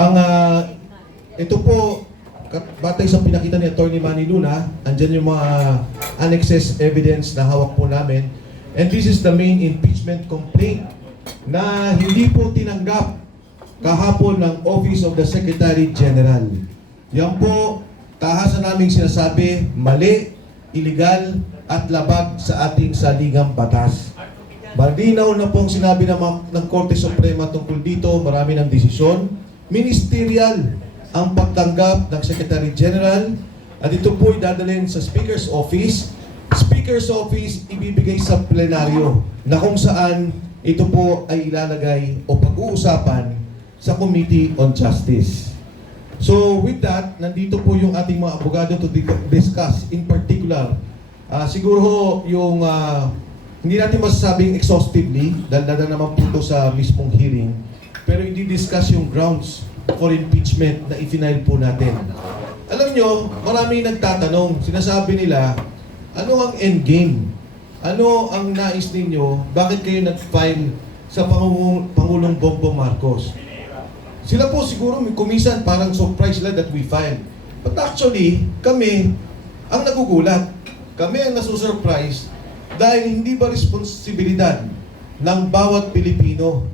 Ang ito po, batay sa pinakita ni Atty. Manny Luna, andyan yung mga annexes evidence na hawak po namin. And this is the main impeachment complaint na hindi po tinanggap kahapon ng Office of the Secretary General. Yan po, tahasan naming sinasabi, mali, illegal, at labag sa ating saligang batas. Malinaw na pong sinabi ng Korte Suprema tungkol dito, marami ng desisyon. Ministerial ang pagtanggap ng Secretary General at ito po dadalhin sa Speaker's Office. Speaker's Office ibibigay sa plenaryo na kung saan ito po ay ilalagay o pag-uusapan sa Committee on Justice. So with that, nandito po yung ating mga abogado to discuss in particular. Siguro yung hindi natin masasabing exhaustively dahil dada naman po ito sa mismong hearing, pero i-discuss yung grounds for impeachment na i-final po natin. Alam nyo, marami nagtatanong, sinasabi nila, ano ang endgame? Ano ang nais ninyo? Bakit kayo nag-file sa Pangulong Bongbong Marcos? Sila po siguro kumisan parang surprise sila that we filed. But actually, kami ang nagugulat. Kami ang nasusurprise dahil hindi ba responsibilidad ng bawat Pilipino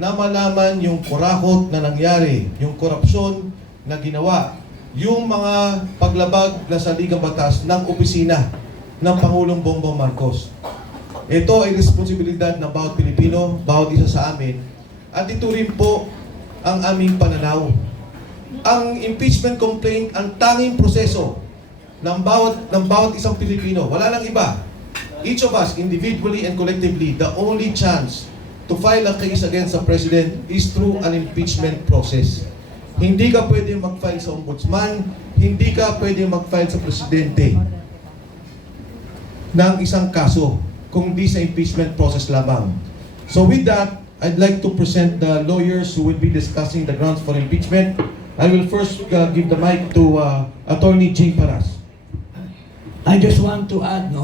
na malaman yung kurakot na nangyari, yung korupsyon na ginawa, yung mga paglabag na saligang batas ng opisina ng Pangulong Bongbong Marcos. Ito ay responsibilidad ng bawat Pilipino, bawat isa sa amin. At ito rin po ang aming pananaw. Ang impeachment complaint, ang tanging proseso ng bawat isang Pilipino, wala nang iba. Each of us, individually and collectively, the only chance to file a case against the President is through an impeachment process. Hindi ka pwede mag-file sa Ombudsman, hindi ka pwede mag-file sa Presidente ng isang kaso kung di sa impeachment process lamang. So with that, I'd like to present the lawyers who will be discussing the grounds for impeachment. I will first give the mic to Attorney Jing Paras. I just want to add,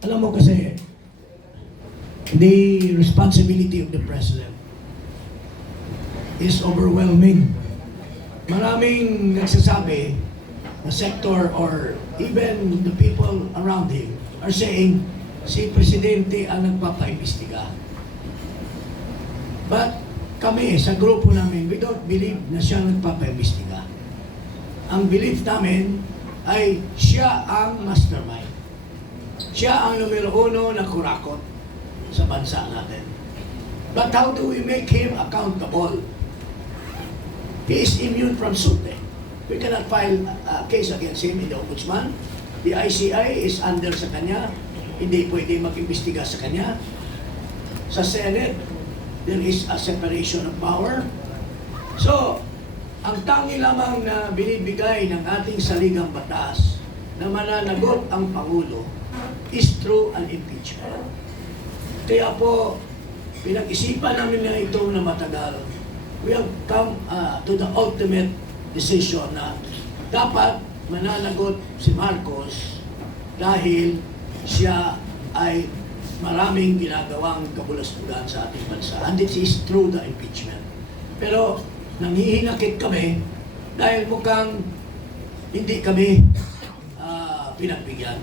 alam mo kasi, the responsibility of the President is overwhelming. Maraming nagsasabi na sector or even the people around him are saying si Presidente ang nagpapaimbestiga. But kami sa grupo namin, we don't believe na siya nagpapaimbestiga. Ang belief namin ay siya ang mastermind. Siya ang numero uno na kurakot sa bansa natin. But how do we make him accountable? He is immune from suit. We cannot file a case against him in the Ombudsman. The ICI is under sa kanya. Hindi pwede mag-imbestiga sa kanya. Sa Senate, there is a separation of power. So, ang tangi lamang na binibigay ng ating saligang batas na mananagot ang Pangulo is through an impeachment. Kaya po, pinag-isipan namin na ito na matagal. We have come to the ultimate decision na dapat mananagot si Marcos dahil siya ay maraming ginagawang kabulastugan sa ating bansa. And this is through the impeachment. Pero nanghihinakit kami dahil mukhang hindi kami pinagbigyan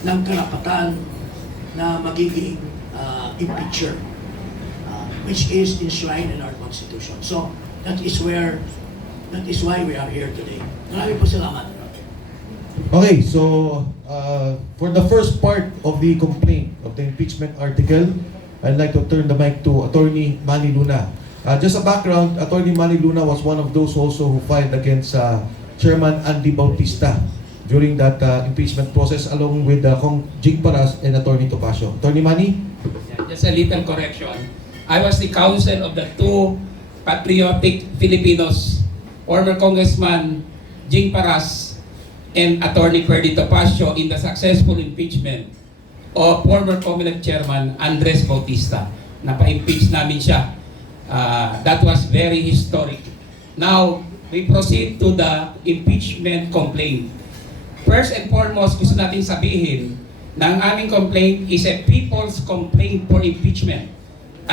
ng karapatan na magiging impeacher, which is enshrined in our Constitution. So that is why we are here today. Maraming po salamat. Okay, so for the first part of the complaint of the impeachment article, I'd like to turn the mic to Attorney Manny Luna. Just a background, Attorney Manny Luna was one of those also who filed against Chairman Andy Bautista during that impeachment process along with Kong Jing Paras and Attorney Topacio. Attorney Manny? Just a little correction. I was the counsel of the two patriotic Filipinos, former Congressman Jing Paras and Attorney Ferdy Topacio in the successful impeachment of former Comelec Chairman Andres Bautista. Napa-impeach namin siya. That was very historic. Now, we proceed to the impeachment complaint. First and foremost, gusto natin sabihin na ang aming complaint is a people's complaint for impeachment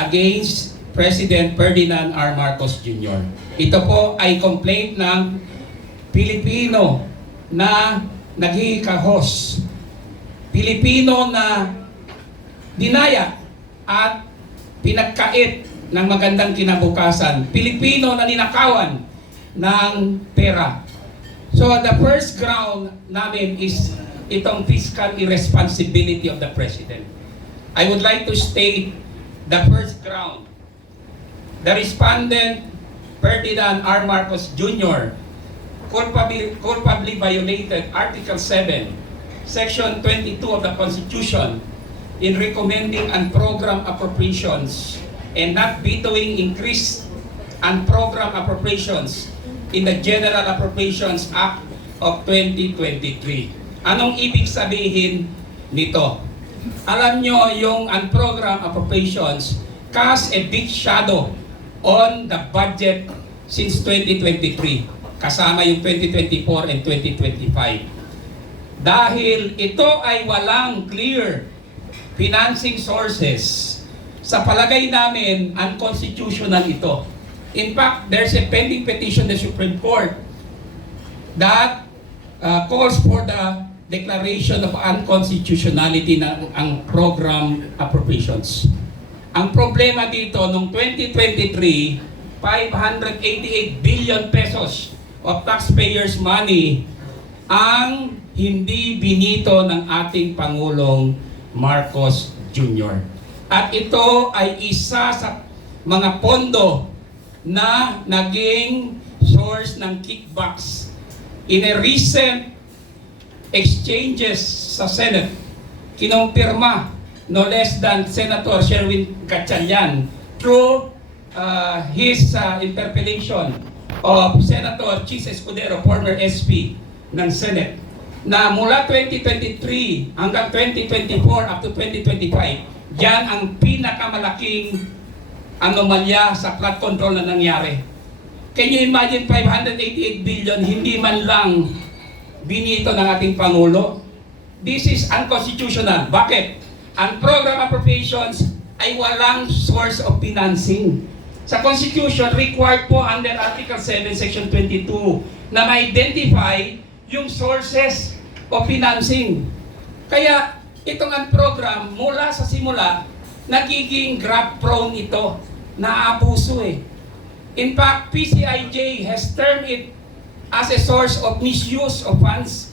against President Ferdinand R. Marcos Jr. Ito po ay complaint ng Pilipino na naghihikahos. Pilipino na dinaya at pinagkait ng magandang kinabukasan. Pilipino na ninakawan ng pera. So the first ground namin is itong fiscal irresponsibility of the President. I would like to state the first ground. The respondent, Ferdinand R. Marcos Jr., culpably violated Article 7, Section 22 of the Constitution in recommending unprogrammed appropriations and not vetoing increased unprogrammed appropriations in the General Appropriations Act of 2023. Anong ibig sabihin nito? Alam nyo, yung unprogrammed appropriations cast a big shadow on the budget since 2023, kasama yung 2024 and 2025. Dahil ito ay walang clear financing sources, sa palagay namin, unconstitutional ito. In fact, there's a pending petition in the Supreme Court that calls for the declaration of unconstitutionality ng ang program appropriations. Ang problema dito, noong 2023, 588 billion pesos of taxpayers' money ang hindi binito ng ating Pangulong Marcos Jr. At ito ay isa sa mga pondo na naging source ng kickbacks. In a recent exchanges sa Senate, kinumpirma no less than Senator Sherwin Gatchalian through his interpellation of Senator Chis Escudero, former SP ng Senate, na mula 2023 hanggang 2024 up to 2025, yan ang pinakamalaking anomalya sa flood control na nangyari. Can you imagine 588 billion hindi man lang binito ng ating Pangulo? This is unconstitutional. Bakit? Ang program appropriations ay walang source of financing. Sa Constitution, required po under Article 7, Section 22 na ma-identify yung sources of financing. Kaya itong program mula sa simula, nagiging grab prone ito, naabuso eh. In fact, PCIJ has termed it as a source of misuse of funds.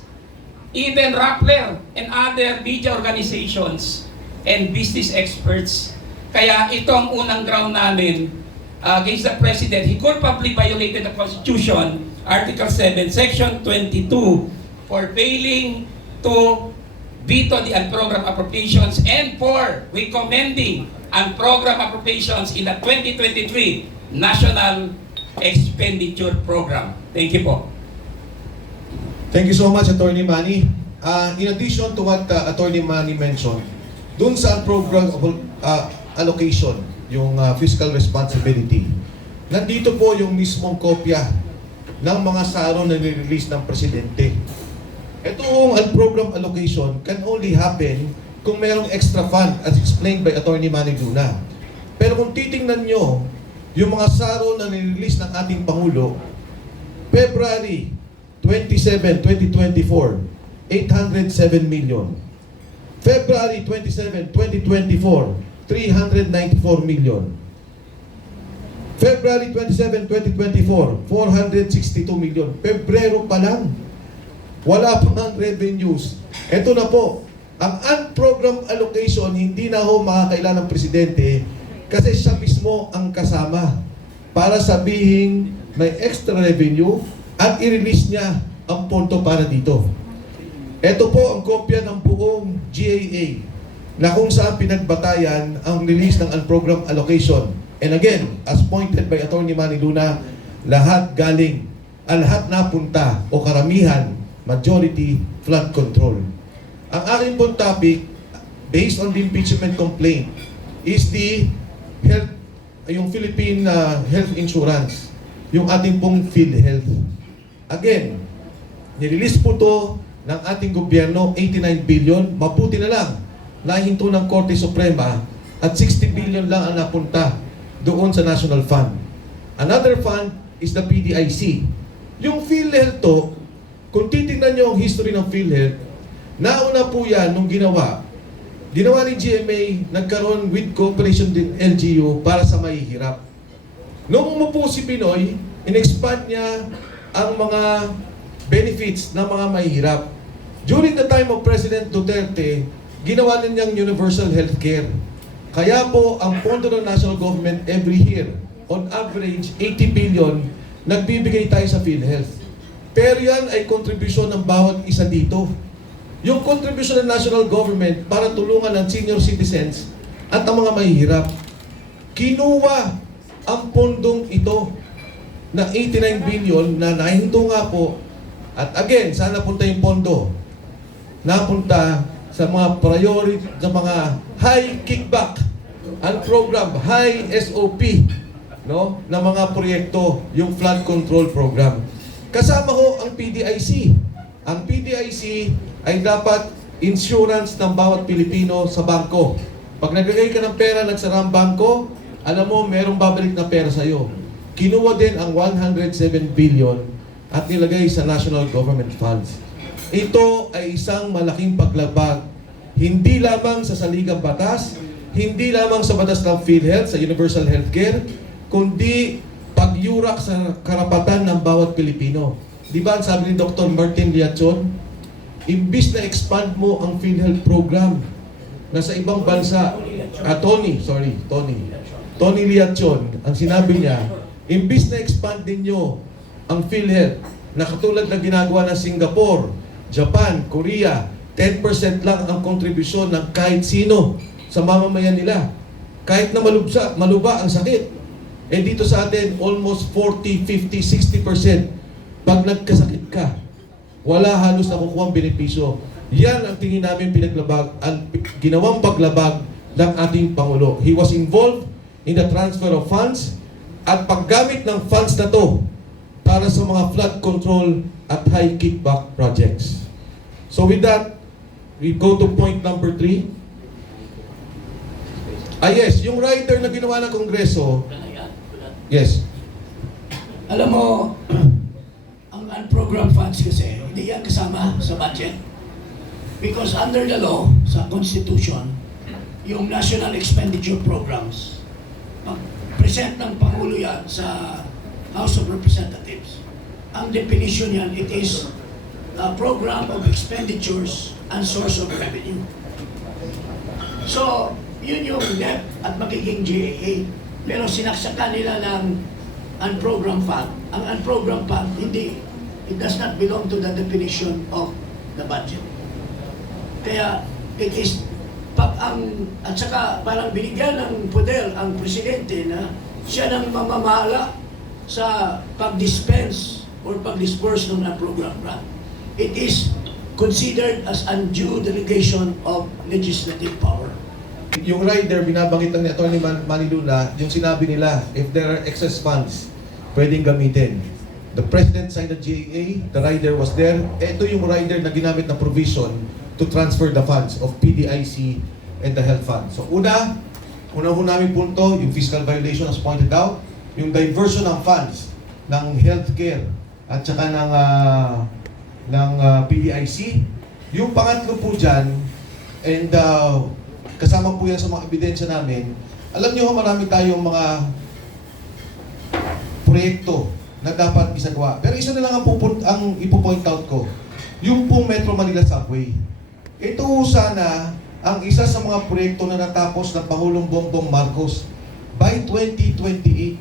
Even Rappler and other media organizations and business experts. Kaya ito ang unang ground namin against the President. He culpably violated the Constitution, Article 7, Section 22, for failing to veto the unprogrammed appropriations and for recommending unprogrammed appropriations in the 2023 National Expenditure Program. Thank you po. Thank you so much, Attorney Manny. In addition to what Attorney Manny mentioned, dun sa program allocation, yung fiscal responsibility, nandito po yung mismong kopya ng mga saro na nirelease ng Presidente. Itong program allocation can only happen kung mayroong extra fund as explained by Attorney Manny Luna. Pero kung titingnan nyo, yung mga saro na nirelease ng ating Pangulo, February 27, 2024, 807 million. February 27, 2024, 394 million. February 27, 2024, 462 million. Pebrero pa lang. Wala pang ang revenues. Ito na po. Ang unprogrammed allocation, hindi na ho makakailan ng Presidente kasi siya mismo ang kasama para sabihin may extra revenue at i-release niya ang pondo para dito. Ito po ang kopya ng buong GAA na kung saan pinagbatayan ang release ng unprogrammed allocation. And again, as pointed by Attorney Manny Luna, lahat galing, lahat napunta o karamihan, majority, flood control. Ang aking pong topic, based on the impeachment complaint, is the health, yung Philippine health insurance, yung ating pong PhilHealth. Again, nirelease po to ng ating gobyerno, 89 billion, mabuti na lang, nahinto ng Korte Suprema at 60 billion lang ang napunta doon sa National Fund. Another fund is the PDIC. Yung PhilHealth to, kung titignan nyo ang history ng PhilHealth, nauna po yan nung ginawa ni GMA, nagkaroon with cooperation din LGU para sa mahihirap. Nung umupo si Pinoy, in-expand niya ang mga benefits ng mga mahihirap. During the time of President Duterte, ginawa niyang universal healthcare. Kaya po, ang pondo ng national government every year, on average, 80 billion, nagbibigay tayo sa PhilHealth. Pero yan ay kontribusyon ng bawat isa dito. Yung contribution ng national government para tulungan ang senior citizens at ang mga mahihirap. Kinuha ang pondong ito na 89 billion na nahinto nga po. At again, saan napunta yung pondo? Napunta sa mga priority, sa mga high kickback ang program, high SOP, no, na mga proyekto, yung flood control program. Kasama ho ang PDIC. Ang PDIC ay dapat insurance ng bawat Pilipino sa bangko. Pag naglagay ka ng pera, nagsara ang bangko, alam mo, merong babalik na pera sa'yo. Kinuha din ang 107 billion at nilagay sa national government funds. Ito ay isang malaking paglabag, hindi lamang sa saligang batas, hindi lamang sa batas ng PhilHealth, sa universal healthcare, kundi pagyurak sa karapatan ng bawat Pilipino. Di ba ang sabi ni Dr. Martin Liachon, imbis na expand mo ang PhilHealth program na sa ibang bansa, Tony Liachon, ang sinabi niya, imbis na expand ninyo ang PhilHealth na katulad na ginagawa ng Singapore, Japan, Korea, 10% lang ang kontribusyon ng kahit sino sa mamamayan nila. Kahit na maluba ang sakit. Eh dito sa atin, almost 40, 50, 60%. Pag nagkasakit ka, wala halos nakukuha ang benepisyo. Yan ang tingin namin pinaglabag, ang ginawang paglabag ng ating Pangulo. He was involved in the transfer of funds at paggamit ng funds na to para sa mga flood control at high kickback projects. So with that, we go to point number 3. Yes, yung rider na ginawa ng Kongreso. Yes. Alam mo, ang unprogrammed funds kasi, hindi yan kasama sa budget. Because under the law, sa Constitution, yung National Expenditure Programs, present ng Pangulo yan sa House of Representatives. Ang definition yan, it is a program of expenditures and source of revenue. So, yun yung NEP at magiging GAA. Pero sinaksakan nila ng unprogrammed fund. Ang unprogrammed fund, it does not belong to the definition of the budget. Kaya, it is, at saka parang binigyan ng poder ang presidente na siya nang mamamahala sa pag-dispense or pag-disperse ng unprogrammed grant. It is considered as undue delegation of legislative power. Yung rider, binabanggit lang ni Atty. Manny Luna, yung sinabi nila, if there are excess funds, pwedeng gamitin. The President signed the GAA, the rider was there. Ito yung rider na ginamit na provision to transfer the funds of PDIC and the health fund. So una ho namin punto, yung fiscal violation as pointed out, yung diversion ng funds ng healthcare at saka ng PDIC. Yung pangatlo po dyan, and kasama po yan sa mga ebidensya namin, alam nyo marami tayong mga proyekto na dapat isagawa. Pero isa na lang ang ipo-point out ko, yung pong Metro Manila Subway. Ito sana ang isa sa mga proyekto na natapos ng Pangulong Bongbong Marcos by 2028.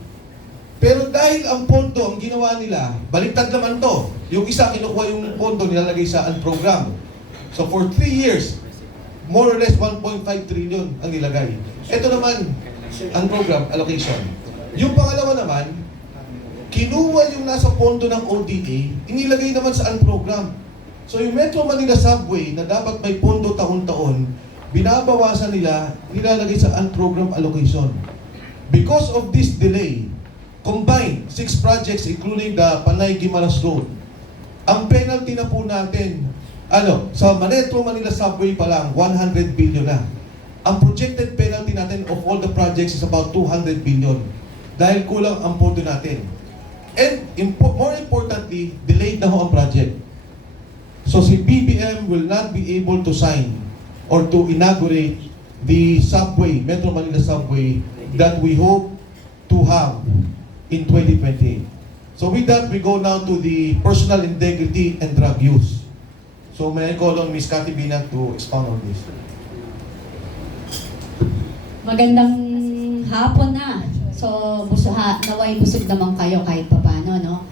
Pero dahil ang pondo ang ginawa nila, baliktad naman to. Yung isa kinukuha yung pondo nilalagay sa program. So for 3 years, more or less 1.5 trillion ang nilagay. Ito naman ang program allocation. Yung pangalawa naman, kinuha yung nasa pondo ng ODA, inilagay naman sa program. So yung Metro Manila Subway na dapat may pondo taon-taon, binabawasan nila, nilalagay sa program allocation. Because of this delay, combined 6 projects including the Panay-Guimaras Road, ang penalty na po natin, sa Metro Manila Subway pa lang, 100 billion na. ang projected penalty natin of all the projects is about 200 billion. Dahil kulang ang pondo natin. And more importantly, delayed na ho ang project. So si BBM will not be able to sign or to inaugurate the subway, Metro Manila subway that we hope to have in 2028. So with that, we go now to the personal integrity and drug use. So may I call on Ms. Cathy Binag to expound on this. Magandang hapon na. So, naway busog naman kayo kahit papano, no?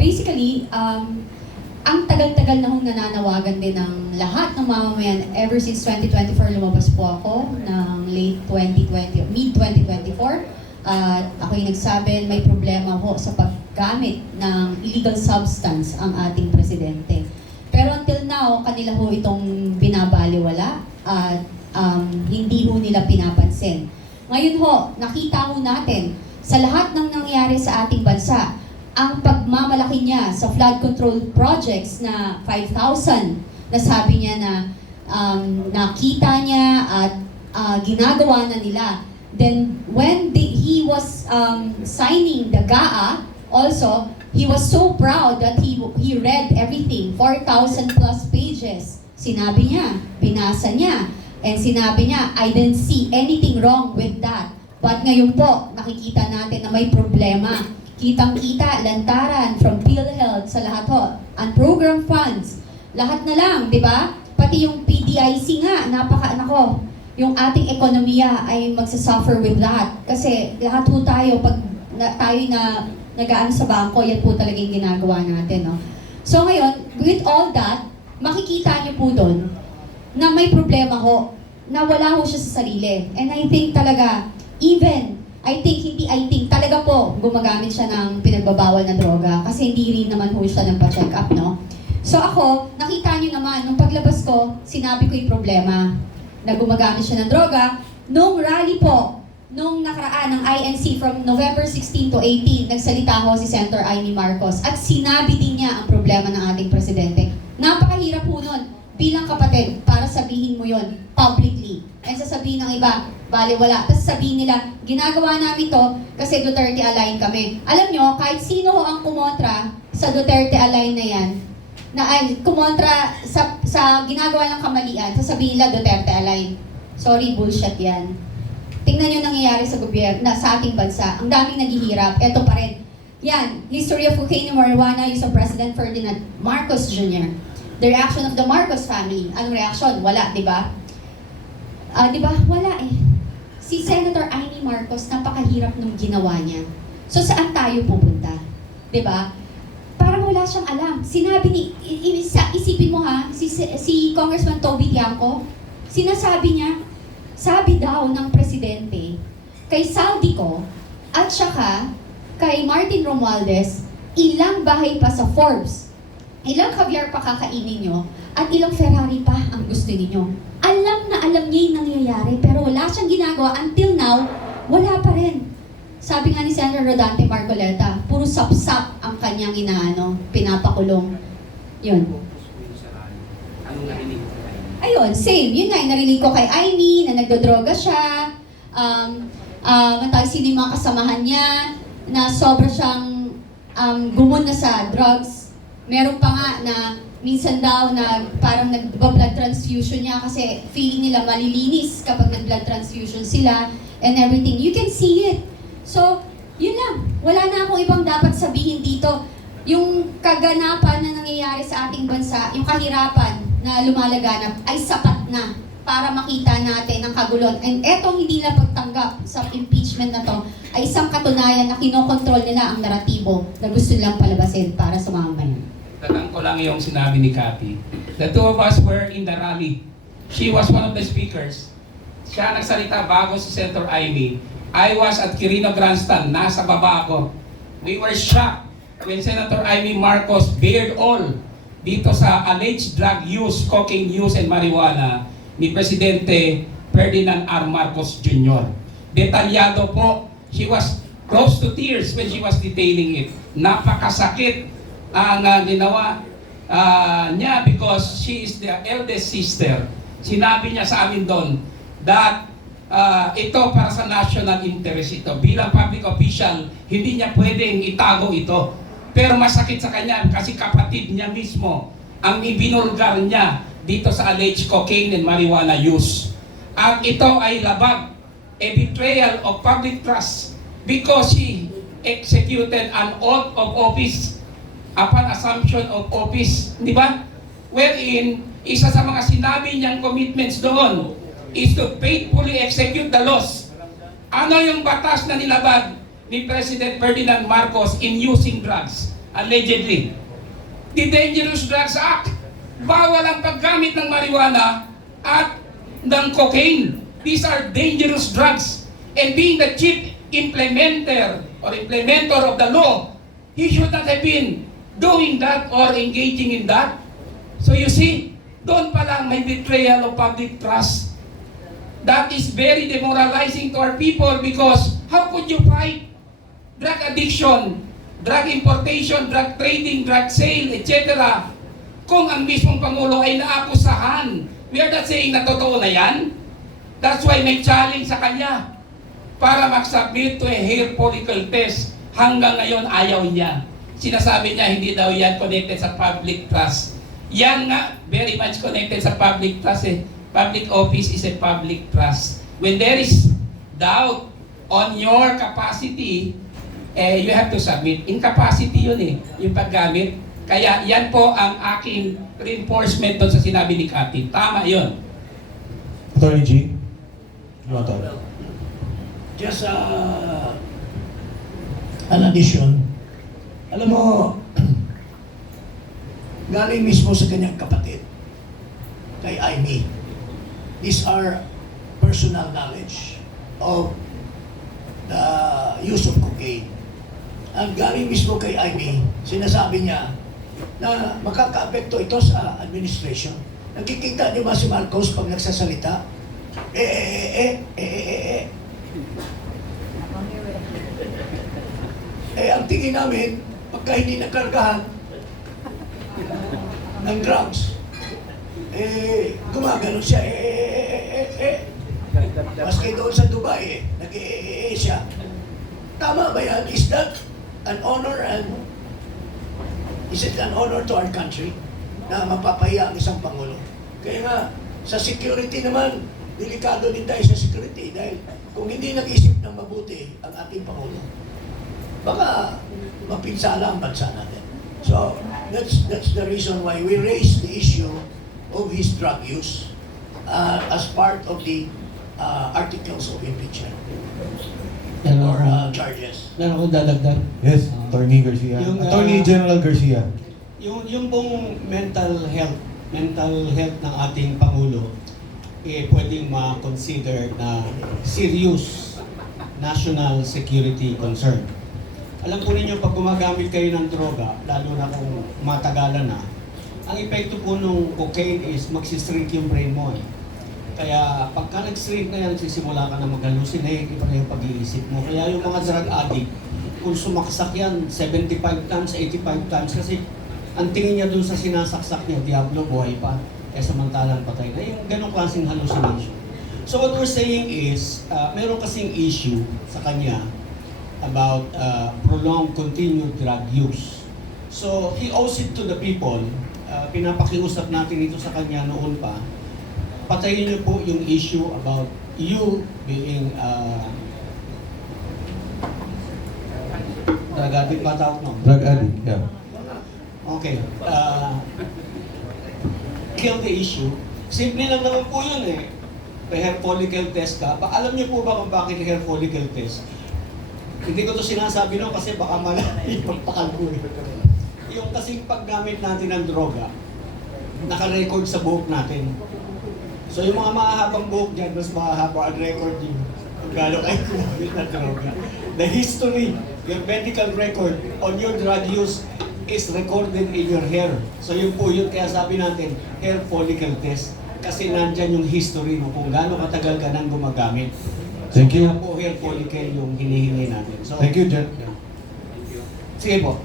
Basically, ang tagal-tagal na hong nananawagan din ng lahat ng mamamayan. Ever since 2024, lumabas po ako ng late 2020, mid-2024. Ako'y nagsabi, may problema ho sa paggamit ng illegal substance ang ating presidente. Pero until now, kanila ho itong binabaliwala at hindi ho nila pinapansin. Ngayon ho, nakita ho natin sa lahat ng nangyari sa ating bansa, ang pagmamalaki niya sa flood control projects na 5,000 na sabi niya na nakita niya at ginagawa na nila. Then when he was signing the GAA, also, he was so proud that he read everything, 4,000 plus pages. Sinabi niya, binasa niya, and sinabi niya, I didn't see anything wrong with that. But ngayon po, nakikita natin na may problema. Kitang-kita, lantaran, from PhilHealth sa lahat ho, and program funds, lahat na lang, di ba? Pati yung PDIC nga, nako, yung ating ekonomiya ay magsasuffer with that. Kasi lahat ho tayo, pag tayo na nagaan sa bangko, yan po talaga yung ginagawa natin. No? So ngayon, with all that, makikita niyo po doon na may problema ho, na wala ho siya sa sarili. And I think talaga, talaga po, gumagamit siya ng pinagbabawal na droga kasi hindi rin naman ho siya nagpa-check up, no? So ako, nakita niyo naman, nung paglabas ko, sinabi ko yung problema na gumagamit siya ng droga. Nung rally po, nung nakaraan ng INC from November 16 to 18, nagsalita ho si Senator Amy Marcos at sinabi din niya ang problema ng ating presidente. Napakahirap po nun bilang kapatid para sabihin mo yon publicly. And sasabihin ng iba, baliwala. Tapos sabihin nila, ginagawa namin to kasi Duterte align kami. Alam nyo, kahit sino ho ang kumontra sa Duterte align na yan, na ay kumontra sa ginagawa ng kamalian, sasabihin nila Duterte align. Sorry, bullshit yan. Tingnan nyo nangyayari sa gobyerno, sa ating bansa. Ang daming naghihirap. Eto pa rin. Yan, history of cocaine and marijuana use of President Ferdinand Marcos Jr. The reaction of the Marcos family. Anong reaction? Wala, di ba? Di ba? Wala eh. Si Senator Amy Marcos, napakahirap nung ginawa niya. So saan tayo pupunta? Di ba? Parang wala siyang alam. Sinabi ni, isipin mo ha, si Congressman Toby Tiangco, sinasabi niya, sabi daw ng presidente, kay Saldico, at saka kay Martin Romualdez, ilang bahay pa sa Forbes, ilang caviar pa kakainin nyo, at ilang Ferrari pa ang gusto ninyo. Alam na alam niya yung nangyayari, pero wala siyang ginagawa. Until now, wala pa rin. Sabi nga ni Senator Rodante Marcoleta, puro sapsap ang kanyang pinapakulong. Yun. Anong narinig ko? Ayun, same. Yun nga, narinig ko kay Amy na nagdodroga siya. Sino yung mga kasamahan niya na sobra siyang gumun na sa drugs. Meron pa nga na minsan daw na parang nag-blood transfusion niya kasi feeling nila malilinis kapag nag-blood transfusion sila and everything. You can see it. So, yun lang. Wala na akong ibang dapat sabihin dito. Yung kaganapan na nangyayari sa ating bansa, yung kahirapan na lumalaganap ay sapat na para makita natin ang kaguluhan. And etong hindi na pagtanggap sa impeachment na to ay isang katunayan na kinokontrol nila ang naratibo na gusto nilang palabasin para sa mamamayan. Tagang ko lang yung sinabi ni Cathy. The two of us were in the rally. She was one of the speakers. Siya nagsalita bago si Senator Amy. I was at Quirino Grandstand. Nasa baba ako. We were shocked when Senator Amy Marcos bared all dito sa alleged drug use, cocaine use, and marijuana ni Presidente Ferdinand R. Marcos Jr. Detalyado po. She was close to tears when she was detailing it. Napakasakit ang ginawa niya because she is the eldest sister. Sinabi niya sa amin doon that ito para sa national interest ito. Bilang public official, hindi niya pwedeng itago ito. Pero masakit sa kanya kasi kapatid niya mismo ang ibinulgar niya dito sa alleged cocaine and marijuana use. At ito ay labag, a betrayal of public trust because he executed an oath of office upon assumption of office. Di ba? Wherein, isa sa mga sinabi niyang commitments doon is to faithfully execute the laws. Ano yung batas na nilabag ni President Ferdinand Marcos in using drugs, allegedly? The Dangerous Drugs Act. Bawal ang paggamit ng marijuana at ng cocaine. These are dangerous drugs. And being the chief implementer of the law, he should not have been doing that or engaging in that. So you see, doon pa lang may betrayal of public trust. That is very demoralizing to our people because how could you fight drug addiction, drug importation, drug trading, drug sale, etc. kung ang mismong Pangulo ay naakusahan? We are not saying na totoo na yan. That's why may challenge sa kanya para mag-submit to a hair follicle test. Hanggang ngayon ayaw niya. Sinasabi niya hindi daw yan connected sa public trust. Yan nga, very much connected sa public trust eh. Public office is a public trust. When there is doubt on your capacity, you have to submit. Incapacity yun eh, yung paggamit. Kaya yan po ang aking reinforcement doon sa sinabi ni Cathy. Tama yun. Attorney G? Ano ito? Just an addition. Alam mo, galing mismo sa kanyang kapatid, kay Amy. These are personal knowledge of the use of cocaine. Ang galing mismo kay Amy, sinasabi niya na makaka-apekto ito sa administration. Nakikita niyo ba si Marcos pag nagsasalita? Ang tingin namin, pagka hindi nakargahan ng drugs, gumagano siya, Maski doon sa Dubai, siya. Tama ba yan? Is that an honor and is it an honor to our country na mapapahiya ang isang Pangulo? Kaya nga, sa security naman, delikado din tayo sa security dahil kung hindi nag-isip ng mabuti ang ating Pangulo, baka mapinsala ang bansa natin. So, that's the reason why we raised the issue of his drug use as part of the articles of impeachment or charges. Meron akong dadagdag. Yes, Attorney Garcia. Attorney General Garcia. Yung pong mental health ng ating Pangulo, pwedeng ma-consider na serious national security concern. Alam po ninyo, pag gumagamit kayo ng droga, lalo na kung matagalan na, ang epekto po nung cocaine is magsishrink yung brain mo eh. Kaya pagka nag-shrink na yan, nagsisimula ka na mag-hallucinate, iba na yung pag-iisip mo. Kaya yung mga drug addict, kung sumaksak yan 75 times, 85 times, kasi ang tingin niya dun sa sinasaksak niya, Diablo, buhay pa, kaya samantalang patay na. Yung ganong klaseng hallucination. So what we're saying is, meron kasing issue sa kanya about prolonged continued drug use. So he owes it to the people. Pinapakiusap natin ito sa kanya noon pa. Patayin niyo po yung issue about you being drug addict ba tawag no? Drug addict, yeah. Okay. Kill the issue. Simple lang naman po yun eh. May hair follicle test ka. Alam niyo po ba kung bakit hair follicle test? Hindi ko to sinasabi no kasi baka malaki yung pagpakalbo. Yung kasing paggamit natin ng droga, naka-record sa buhok natin. So yung mga mahahabang buhok dyan, mas mahahaba ang record yung kung gano'n kayo gumamit ng droga. The history, your medical record on your drug use is recorded in your hair. So yun po yun, kaya sabi natin, hair follicle test. Kasi nandyan yung history mo kung gano'n katagal ka nang gumagamit. So Thank you. kaya po hair follicle yung hinihingi natin. So, Thank you, Gen. sige po.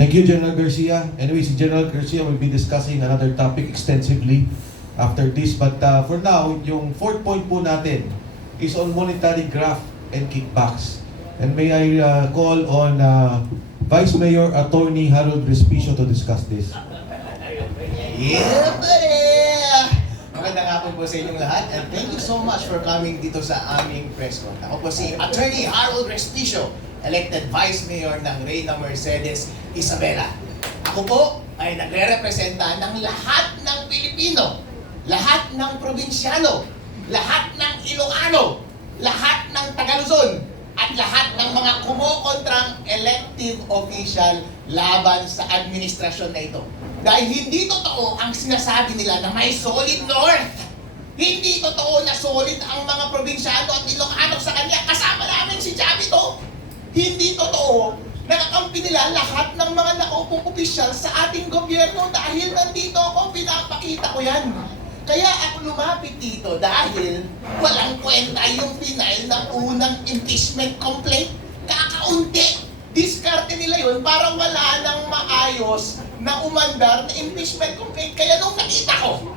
Thank you, General Garcia. Anyway, si General Garcia will be discussing another topic extensively after this. But for now, yung fourth point po natin is on monetary graft and kickbacks. And may I call on Vice Mayor Attorney Harold Respicio to discuss this. Yeah, buddy! Magandang hapon po sa inyong lahat and thank you so much for coming dito sa aming press con. Ako po si Attorney Harold Respicio, elected Vice Mayor ng Reyna Mercedes Isabela. Ako po ay nagre-representa ng lahat ng Pilipino, lahat ng probinsyano, lahat ng Ilocano, lahat ng Tagaluzon, at lahat ng mga kumukontrang elective official laban sa administrasyon na ito. Dahil hindi totoo ang sinasabi nila na may solid north. Hindi totoo na solid ang mga probinsyano at Ilocano sa kanya. Kasama namin si Javito. Hindi totoo na kakampi nila lahat ng mga nakaupong opisyal sa ating gobyerno dahil nandito ako, pinapakita ko yan. Kaya ako lumapit dito dahil walang kwenta yung final ng unang impeachment complaint. Kakaunti. Diskarte nila yun para wala nang maayos na umandar na impeachment complaint. Kaya nung nakita ko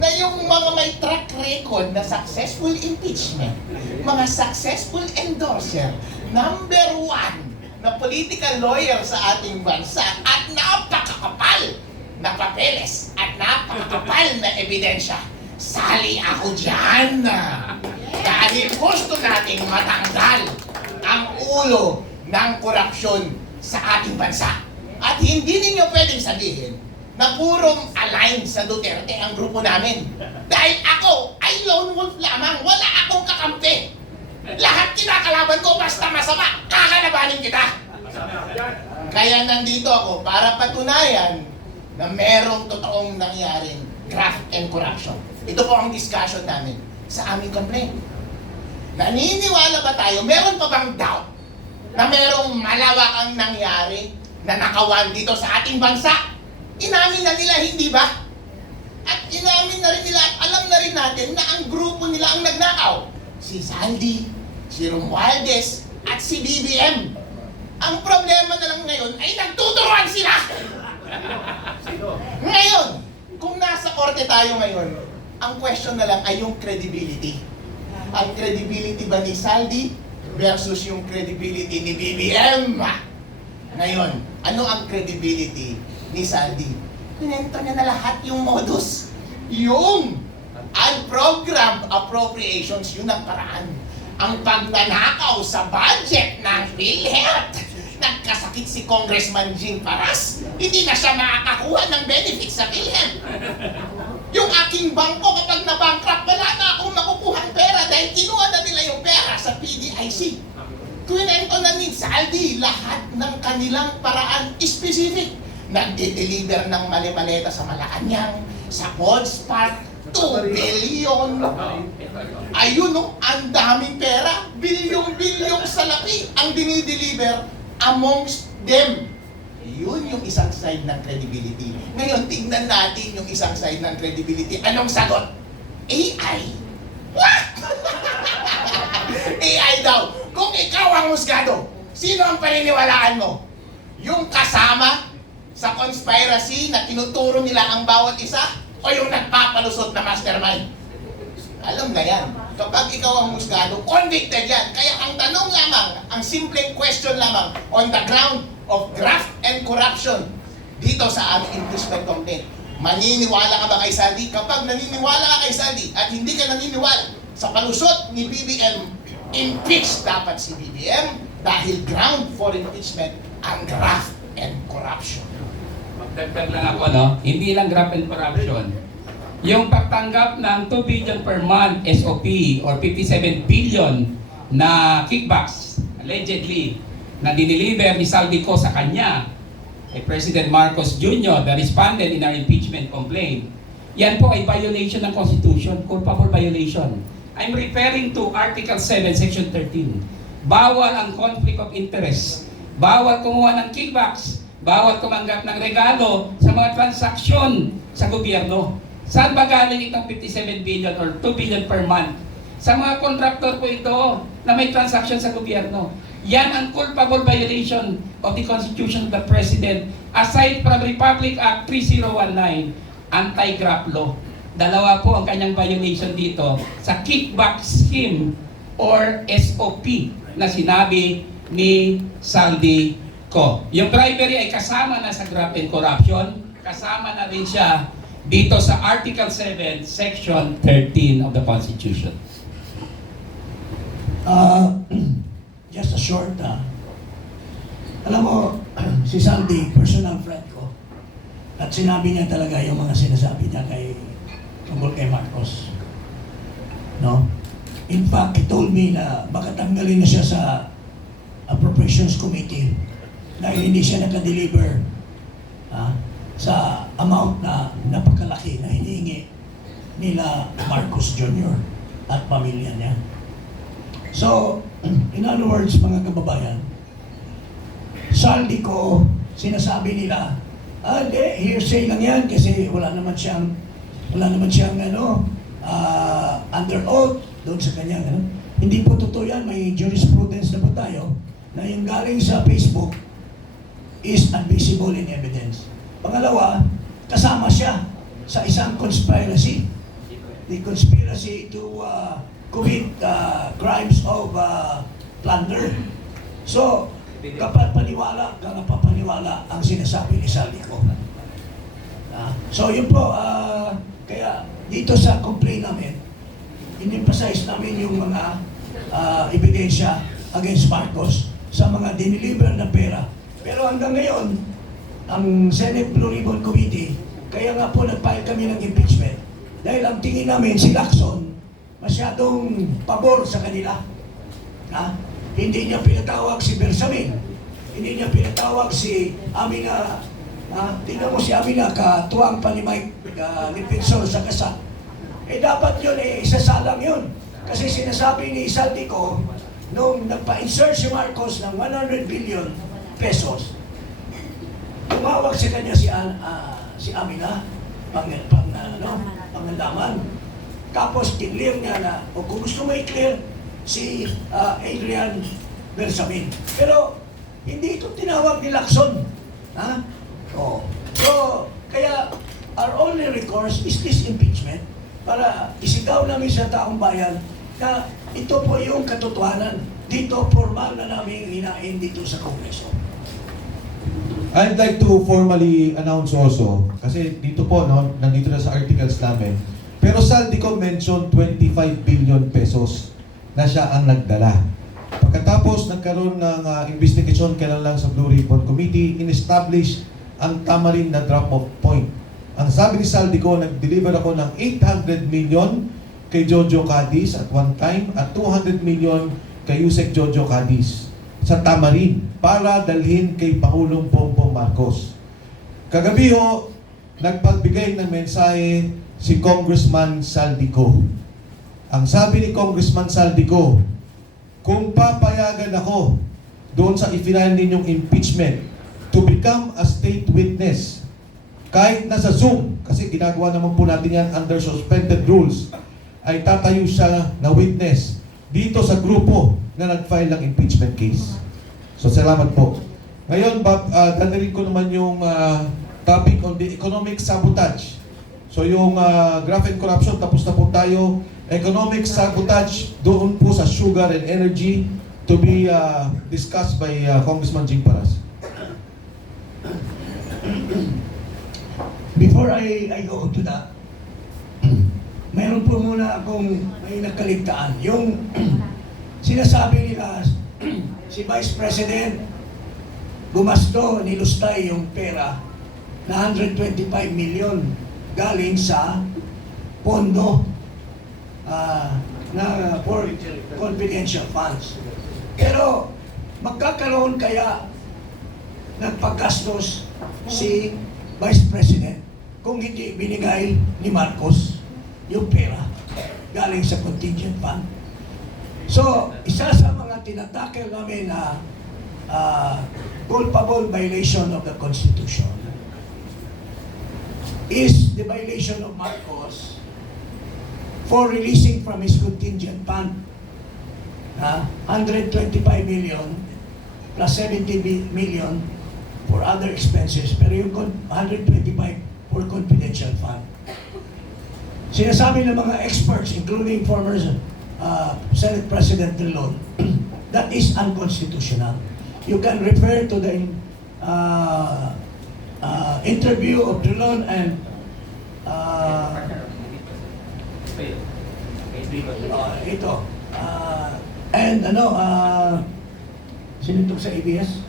na yung mga may track record na successful impeachment, mga successful endorser, number one na political lawyer sa ating bansa at napakakapal na papeles at napakakapal na ebidensya, sali ako dyan. Dahil gusto nating matanggal ang ulo ng korupsyon sa ating bansa. At hindi ninyo pwedeng sabihin na purong aligned sa Duterte ang grupo namin. Dahil ako ay lone wolf lamang, wala akong kakampi. Lahat kinakalaban ko basta masama, kakalabanin kita. Kaya nandito ako para patunayan na merong totoong nangyaring graft and corruption. Ito po ang discussion namin sa aming complaint. Naniniwala ba tayo, meron pa bang doubt na merong malawak ang nangyari na nakawan dito sa ating bansa? Inamin na nila, hindi ba? At inamin na rin nila at alam na rin natin na ang grupo nila ang nagnakaw. Si Saldi, si Romualdez, at si BBM. Ang problema na lang ngayon ay nagtuturuan sila! Ngayon, kung nasa korte tayo ngayon, ang question na lang ay yung credibility. Ang credibility ba ni Saldi versus yung credibility ni BBM? Ngayon, ano ang credibility ni Saldi? Pinento niya na lahat yung modus. Yung unprogrammed appropriations, yun ang paraan. Ang pagnanakaw sa budget ng PhilHealth. Nagkasakit si Congressman Jing Paras, hindi na siya makakakuha ng benefits sa PhilHealth. Yung aking bangko kapag na-bankrupt, wala na akong makukuhang pera dahil kinuha na nila yung pera sa PDIC. Kwento na ni Saldi lahat ng kanilang paraan specific. Nagde-deliver ng mali-maleta sa Malacanang, sa Pods Park, 2 billion. Ayun no, ang daming pera, bilyong-bilyong salapi ang dinideliver amongst them. Yun yung isang side ng credibility. Ngayon, tingnan natin yung isang side ng credibility. Anong sagot? AI. What? AI daw. Kung ikaw ang husgado, sino ang paniniwalaan mo? Yung kasama sa conspiracy na tinuturo nila ang bawat isa o yung nagpapalusot na mastermind? Alam na yan. Kapag ikaw ang husgado, convicted yan. Kaya ang tanong lamang, ang simpleng question lamang, on the ground of graft and corruption, dito sa aming impeachment complaint, maniniwala ka ba kay Saldi? Kapag naniniwala ka kay Saldi at hindi ka naniniwala sa palusot ni BBM, impeach dapat si BBM dahil ground for impeachment ang graft and corruption. Magdagdag lang ako, no? Hindi lang graft and corruption. Yung pagtanggap ng 2 billion per month SOP or 57 billion na kickbacks, allegedly, na diniliver ni Saldi ko sa kanya, President Marcos Jr., the respondent in our impeachment complaint, yan po ay violation ng Constitution, culpable violation. I'm referring to Article 7, Section 13. Bawal ang conflict of interest. Bawal kumuha ng kickbacks. Bawal tumanggap ng regalo sa mga transaksyon sa gobyerno. Saan ba galing itong 57 billion or 2 billion per month? Sa mga contractor po ito na may transaction sa gobyerno. Yan ang culpable violation of the Constitution of the President aside from Republic Act 3019, anti-graft law. Dalawa po ang kanyang violation dito sa kickback scheme or SOP na sinabi ni Saldi Co. Yung bribery ay kasama na sa graft and corruption, kasama na rin siya dito sa Article 7, Section 13 of the Constitution. Just a short, alam mo, si Saldi, personal friend ko, at sinabi niya talaga yung mga sinasabi niya tungkol kay Marcos. No? In fact, he told me na baka tanggalin na siya sa Appropriations Committee dahil hindi siya nakadeliver sa amount na napakalaki na hinihingi nila Marcos Jr. at pamilya niya. So, in other words, mga kababayan, Saldi ko, sinasabi nila, hindi, hearsay lang yan kasi wala naman siyang under oath doon sa kanya. Hindi po totoo yan, may jurisprudence na po tayo na yung galing sa Facebook is admissible in evidence. Pangalawa, kasama siya sa isang conspiracy. The conspiracy to commit crimes of plunder. So, kapapaniwala ang sinasabi ni Saldi ko. So, yun po, kaya dito sa complaint namin, in-emphasize namin yung mga ebidensya against Marcos sa mga diniliver na pera. Pero hanggang ngayon, ang Senate Blue Ribbon Committee, kaya nga po nag-file kami ng impeachment dahil ang tingin namin si Lacson masyadong pabor sa kanila. Hindi niya pinatawag si Bersamin, hindi niya pinatawag si Amina. Tingnan mo si Amina, katuwang pa ni Mike Lipinson sa kasal. Dapat yun, isasalang yun. Kasi sinasabi ni Saldi ko, nung nagpa-insert si Marcos ng 100 billion pesos, tumawag sa kanya si Amina, pangandaman. Tapos kinlear niya na, o kung gusto mo i-clear, si Adrian Bersamin. Pero hindi ito tinawag ni Lacson. So, kaya our only recourse is this impeachment para isigaw namin sa taong bayan na ito po yung katotohanan. Dito, formal na namin hinain dito sa Kongreso. I'd like to formally announce also, kasi dito po, no, nandito na sa articles namin, pero Saldi ko mention 25 billion pesos na siya ang nagdala. Pagkatapos nagkaroon ng investigation kailan lang sa Blue Ribbon Committee, in-establish ang tama rin na drop-off point. Ang sabi ni Saldi ko, nag-deliver ako ng 800 million kay Jojo Cadiz at one time at 200 million kay Yusek Jojo Cadiz sa Tamarin para dalhin kay Pangulong Bongbong Marcos. Kagabi ho, nagpagbigay ng mensahe si Congressman Saldi ko. Ang sabi ni Congressman Saldi ko, kung papayagan ako doon sa i-file ninyong impeachment to become a state witness, kahit nasa Zoom, kasi ginagawa naman po natin yan under suspended rules, ay tatayo siya na witness dito sa grupo na nag-file ng impeachment case. So, salamat po. Ngayon, dadaling ko naman yung topic on the economic sabotage. So, yung graft and corruption, tapos na po tayo. Economic sabotage doon po sa sugar and energy to be discussed by Congressman Jing Paras. Before I go to that, mayroon po muna akong may nakaligtaan. Yung sinasabi nila, si Vice President gumasto, nilustay yung pera na 125 million galing sa pondo na for confidential funds. Pero magkakaroon kaya ng paggastos si Vice President kung hindi binigay ni Marcos yung pera galing sa contingent fund? So, isa sa mga tinatakel namin na culpable violation of the Constitution is the violation of Marcos for releasing from his contingent fund 125 million plus 70 million for other expenses, pero yung 125 for confidential fund. Sinasabi ng mga experts, including former Senate President Drilon, that is unconstitutional. You can refer to the interview of Drilon and ito. And sino ito sa ABS?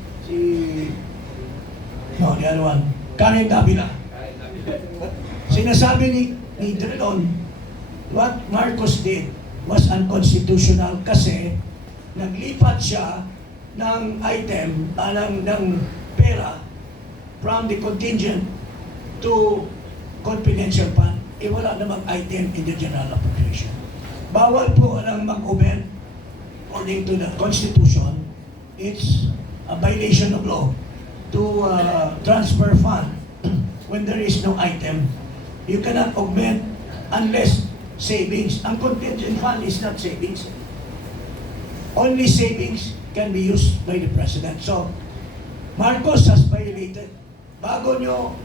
No, the other one. Karen Davila. Sinasabi ni Drilon, what Marcos did was unconstitutional kasi naglipat siya ng item, ng pera from the contingent to confidential fund. Wala namang item in the general appropriation. Bawal po lang mag-omen according to the Constitution. It's a violation of law to transfer fund when there is no item. You cannot augment unless savings. Ang contingent fund is not savings. Only savings can be used by the President. So, Marcos has violated. Bago nyo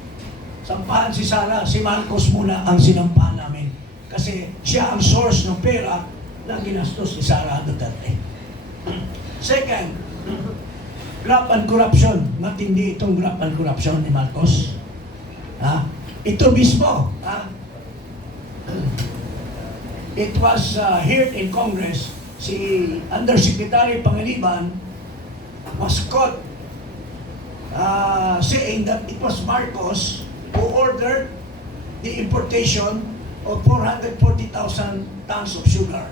sampahan si Sara, si Marcos muna ang sinampahan namin. Kasi siya ang source ng pera na ginastos ni Sara Duterte. Second, graft and corruption. Matindi itong graft and corruption ni Marcos. Ito mismo. It was heard in Congress, si Undersecretary Pangiliban was caught saying that it was Marcos who ordered the importation of 440,000 tons of sugar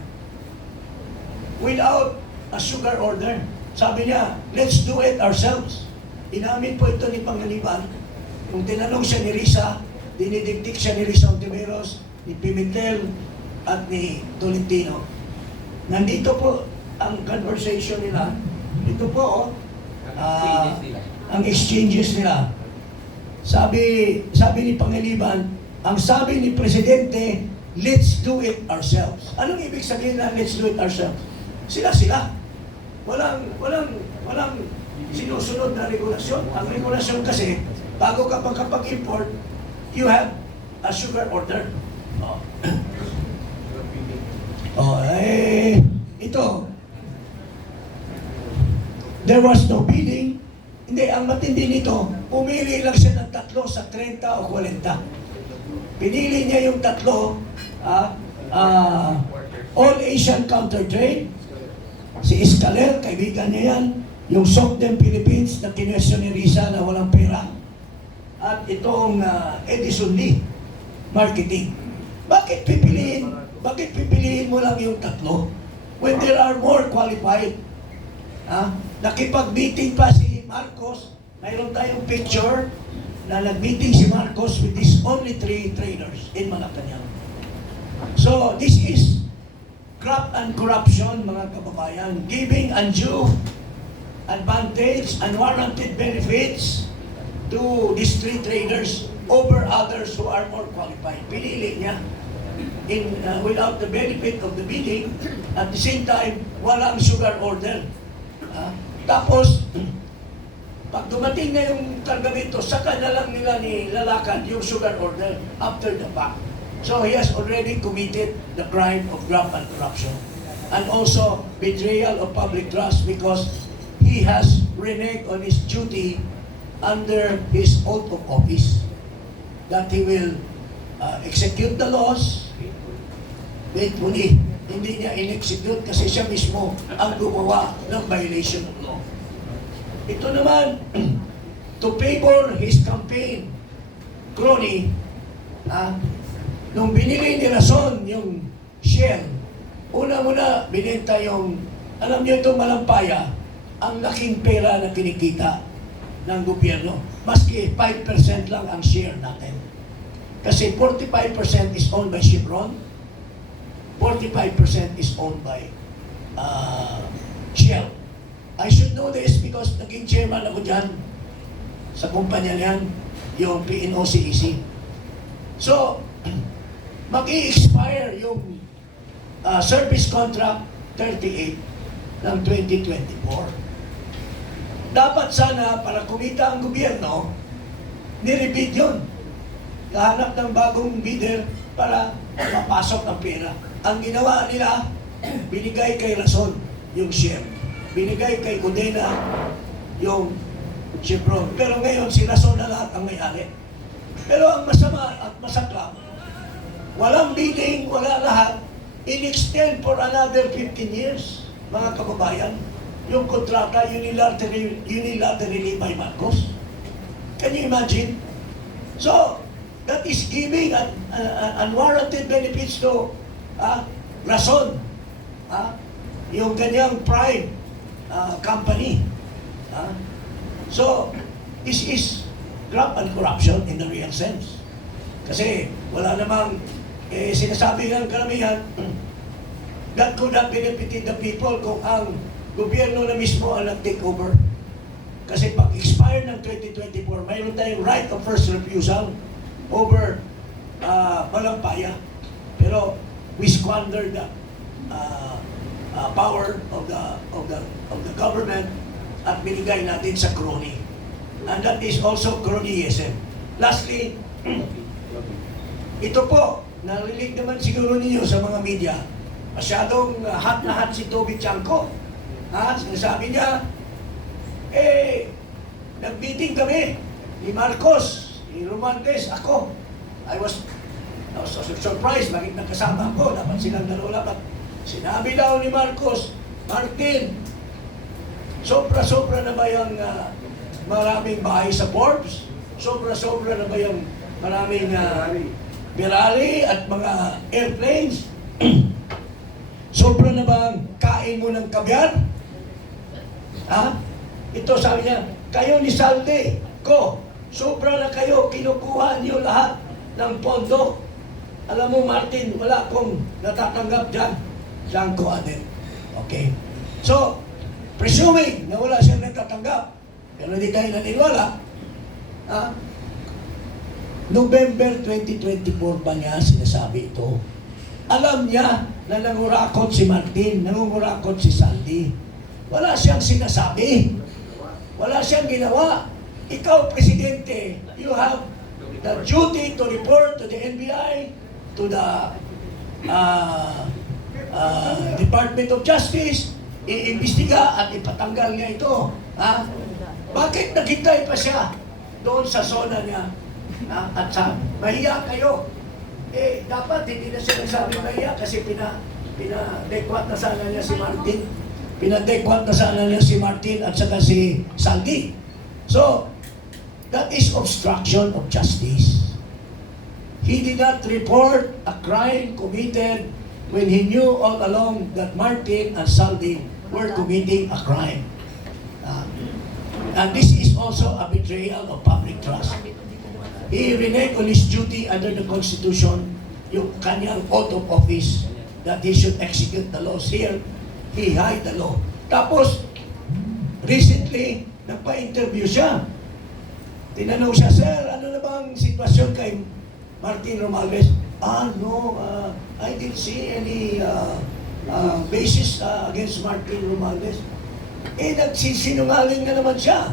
without a sugar order. Sabi niya, let's do it ourselves. Inamin po ito ni Pangiliban. Kung tinanong siya ni Risa, dinidikdik siya ni Risa Ontiveros, ni Pimentel, at ni Tolentino. Nandito po ang conversation nila. Ito po, ang exchanges nila. Sabi ni Pangiliban, ang sabi ni Presidente, let's do it ourselves. Anong ibig sabihin na let's do it ourselves? Sila. Walang sinusunod na regulasyon. Ang regulasyon kasi, bago ka magkapag-import, you have a sugar order. Ito. There was no bidding. Hindi, ang matindi nito, pumili lang siya ng 3 sa 30 o 40. Pinili niya yung 3, All Asian Counter Trade, si Escaler, kaibigan niya yan, yung Sokdem Philippines na kinwestiyon ni Risa na walang pera, at itong Edison Lee, marketing. Bakit pipiliin mo lang yung 3 when there are more qualified? Nakipag-meeting pa si Marcos, mayroon tayong picture na nag-meeting si Marcos with these only 3 traders in Malacanang. So, this is graft and corruption, mga kababayan, giving undue advantage, unwarranted benefits to these 3 traders over others who are more qualified. Pinili niya without the benefit of the bidding, at the same time, walang sugar order. Tapos, pag dumating na yung kargamento, saka na lang nila nilalakad yung sugar order after the fact. So he has already committed the crime of graft and corruption. And also betrayal of public trust because he has reneged on his duty under his oath of office. That he will execute the laws faithfully. Hindi niya in-execute kasi siya mismo ang gumawa ng violation of law. Ito naman, to favor his campaign crony, nung binili ni Rason yung Shell, una-muna binenta yung, alam niyo itong Malampaya, ang laking pera na kinikita ng gobyerno. Maski 5% lang ang share natin. Kasi 45% is owned by Chevron, 45% is owned by Shell. I should know this because naging chairman ako dyan sa kumpanya niyan, yung PNOCEC. So, mag-i-expire yung service contract 38 ng 2024. Dapat sana para kumita ang gobyerno, niribid yun. Kahanap ng bagong bidder para mapasok ang pera. Ang ginawa nila, binigay kay Rason yung share. Binigay kay Codena yung Chevron. Pero ngayon, si Rason na lahat ang may-ari. Pero ang masama at masakla, walang bidding, wala lahat, in-extend for another 15 years, mga kababayan, yung kontrata unilaterally by Marcos. Can you imagine? So, that is giving unwarranted benefits to Rason, yung kanyang prime company. So, this is graft and corruption in the real sense. Kasi wala namang sinasabi ng karamihan that could have benefited the people kung ang gobyerno na mismo ang nag-take over. Kasi pag expire ng 2024, mayroon tayong right of first refusal over Malampaya. Pero we squandered the power of the government at binigay natin sa crony. And that is also cronyism. Lastly, ito po, narinig naman siguro ninyo sa mga media, masyadong hot na hot si Toby Chanco. Sinasabi niya, nag-meeting kami ni Marcos, ni Romualdez, ako. I was surprised, bakit nagkasama ako, dapat silang dalawa dapat. Sinabi daw ni Marcos, Martin, sobra-sobra na ba yung maraming bahay sa Forbes? Sobra-sobra na ba yung maraming Ferrari at mga airplanes? Sobra na ba ang kain mo ng kabyar? Ito sabi niya, kayo ni Salde ko, sobra na kayo, kinukuha niyo lahat ng pondo. Alam mo Martin, wala akong natatanggap dyan. Diyan ko atin. Okay? So, presuming na wala siyang natatanggap, pero hindi tayo naniniwala, November 2024 ba niya sinasabi ito? Alam niya na nangurakot si Martin, nangurakot si Sandy. Wala siyang sinasabi. Wala siyang ginawa. Ikaw, Presidente, you have the duty to report to the NBI, to the Department of Justice, iimbestiga at ipatanggal niya ito. Bakit naghintay pa siya doon sa zona niya? At sa mahiya kayo. Dapat hindi na siya nagsabi mahiya kasi pinadekwat na sana niya si Martin. Pinadekwat na sana niya si Martin at saka si Saldi. So, that is obstruction of justice. He did not report a crime committed when he knew all along that Martin and Saldi were committing a crime. And this is also a betrayal of public trust. He reneged on his duty under the Constitution, yung kanyang oath of office, that he should execute the laws here. He hide the law. Tapos, recently, nagpa-interview siya. Tinanong siya, Sir, ano na bang sitwasyon kay Martin Romualdez? No, I didn't see any basis against Martin Romualdez. Nagsisinungaling na naman siya.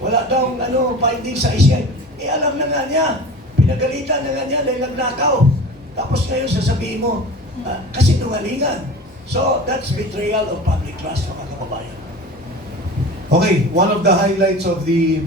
Wala daw finding sa ICI. Alam na nga niya. Pinagalitan na nga niya dahil nagnakaw. Tapos ngayon sasabihin mo, kasinungalingan. So, that's betrayal of public trust, mga kababayan. Okay, one of the highlights of the